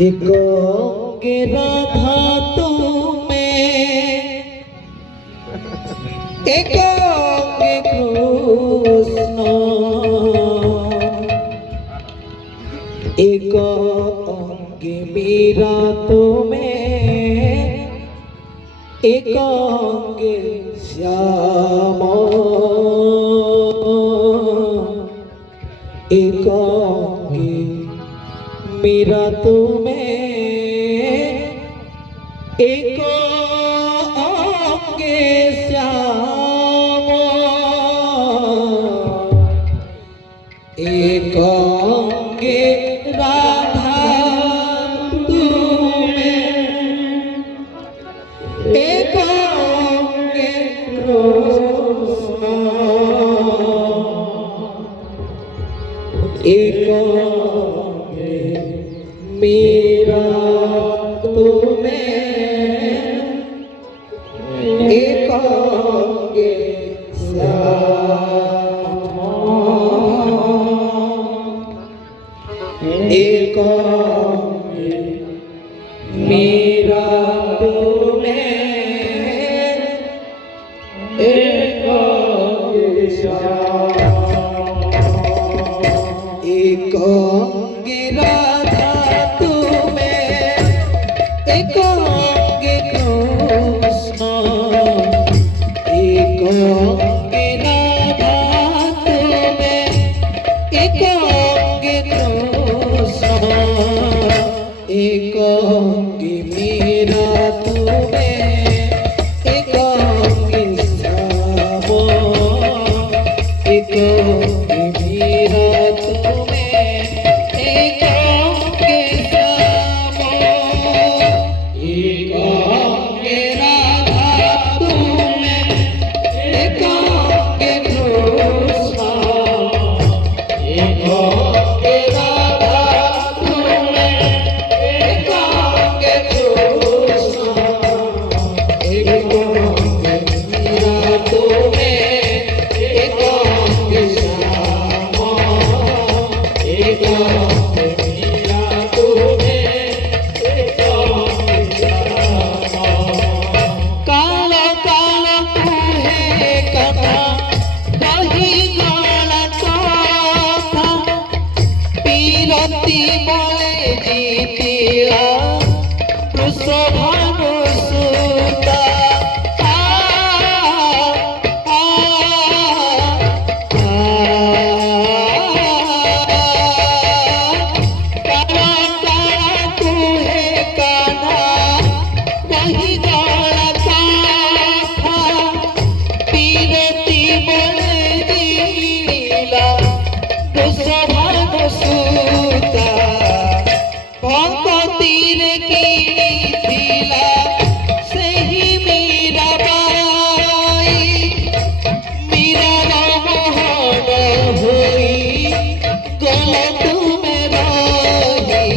एक अंगे राधा तुम्हें, एक अंगे कृष्ण, एक अंगे मीरा तुम्हें, एक अंगे श्याम, एक अंगे मीरा तुम्हें, एक अंगे श्याम, एक अंगे राधा तुम्हें, एक अंगे कृष्ण, एक अंगे मीरा तुम्हें, एक अंगे श्याम, एक अंगे मीरा तुम्हें, एक अंगे श्याम, एक अंगे राधा तुम्हें, एक अंगे कृष्ण, एक अंगे राधा तुम्हें, एक अंगे कृष्ण, एक अंगे मीरा तुम्हें, एक अंगे श्याम, एक अंगे मीरा तुम्हें, एक अंगे श्याम, एक अंगे राधा तुम्हें, एक अंगे कृष्ण, एक अंगे राधा तुम्हें, एक अंगे कृष्ण, एक अंगे मीरा तुम्हें, एक अंगे श्याम, एक अंगे मीरा तुम्हें, एक अंगे श्याम। काला काला तुहे कथा कही गला कथा, पीरती बले जीतिला वृषभानु सुता, काला काला तुहे कान्हा कही गला कथा, पीरती बले जीतिला वृषभानु सुता, भक्तिरे किनिथिला सेही मीरा बाई, मीरा मोहन होई गल तुमे रही,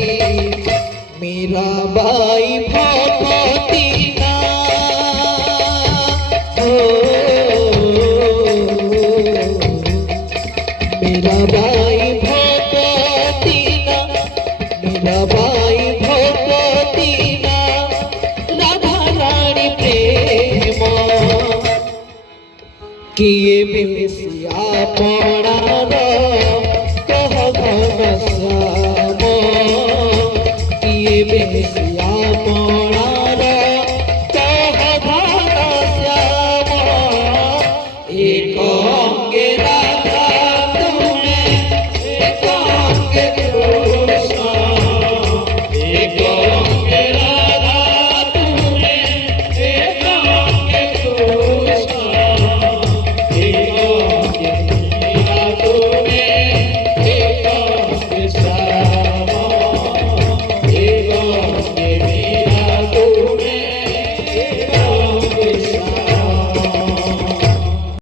मीरा बाई भगती ना हो, मीरा बाई भगती ना, मीरा बाई भगती ना, राधा रानी प्रेम किए बेसिया पड़ार कह घन श्याम, किए बेसिया